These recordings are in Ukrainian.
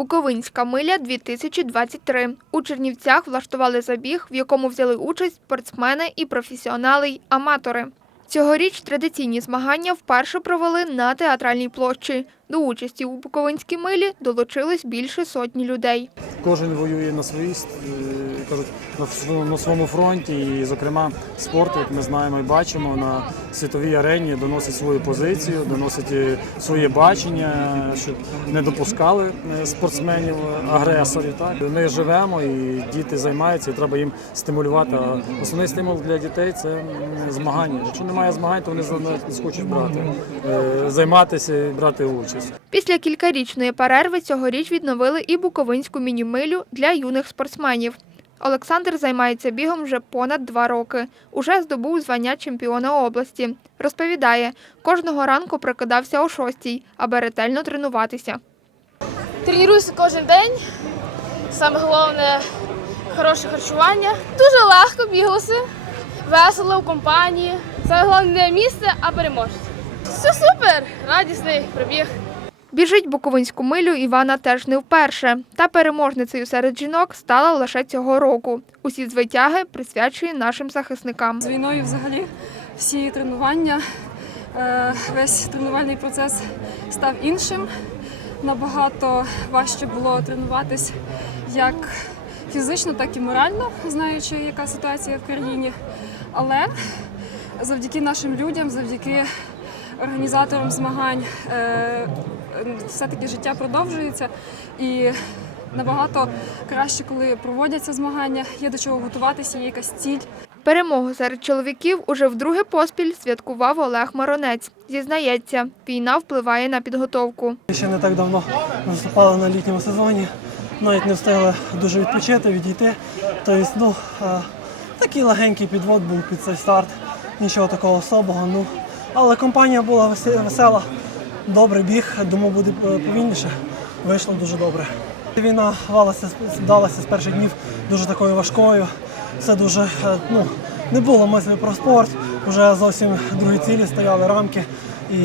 Буковинська миля 2023. У Чернівцях влаштували забіг, в якому взяли участь спортсмени і професіонали й аматори. Цьогоріч традиційні змагання вперше провели на театральній площі. До участі у Буковинській милі долучились більше сотні людей. Кожен воює на своїй кажуть, на на своєму фронті, і, зокрема, спорт, як ми знаємо і бачимо, на світовій арені доносить свою позицію, доносить е, своє бачення, щоб не допускали е, спортсменів агресорів. Так ми живемо і діти займаються, і треба їм стимулювати. А основний стимул для дітей це змагання. Якщо немає змагань, то вони не схочуть брати, е, займатися і брати участь. Після кількарічної перерви цьогоріч відновили і Буковинську міні-милю для юних спортсменів. Олександр займається бігом вже понад два роки. Уже здобув звання чемпіона області. Розповідає, кожного ранку прокидався о шостій, аби ретельно тренуватися. Тренуюся кожен день. Саме головне хороше харчування. Дуже легко біглося, весело в компанії. Саме головне не місце, а переможець. Все супер! Радісний пробіг. Біжить Буковинську милю Івана теж не вперше. Та переможницею серед жінок стала лише цього року. Усі звитяги присвячує нашим захисникам. З війною взагалі всі тренування, е, весь тренувальний процес став іншим. Набагато важче було тренуватись як фізично, так і морально, знаючи, яка ситуація в країні. Але завдяки нашим людям, завдяки організаторам змагань, е, все-таки життя продовжується і набагато краще, коли проводяться змагання, є до чого готуватися, є якась ціль. Перемогу серед чоловіків уже вдруге поспіль святкував Олег Маронець. Зізнається, війна впливає на підготовку. Ще не так давно виступали на літньому сезоні, навіть не встигли дуже відпочити, відійти. Тобто, ну, е, такий легенький підвод був під цей старт, нічого такого особого. Ну, але компанія була весела, добрий біг, думаю, буде повільніше. Вийшло дуже добре. Війна валася, далася з перших днів дуже такою важкою. Це дуже е, ну, не було мислі про спорт, вже зовсім другі цілі стояли рамки. І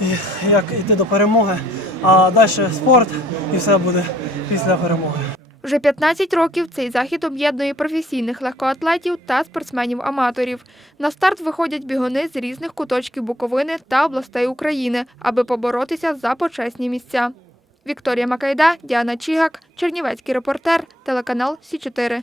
і як йти до перемоги, а далі спорт і все буде після перемоги. Вже 15 років цей захід об'єднує професійних легкоатлетів та спортсменів-аматорів. На старт виходять бігуни з різних куточків Буковини та областей України, аби поборотися за почесні місця. Вікторія Макайда, Діана Чігак, Чернівецький репортер, телеканал Сі 4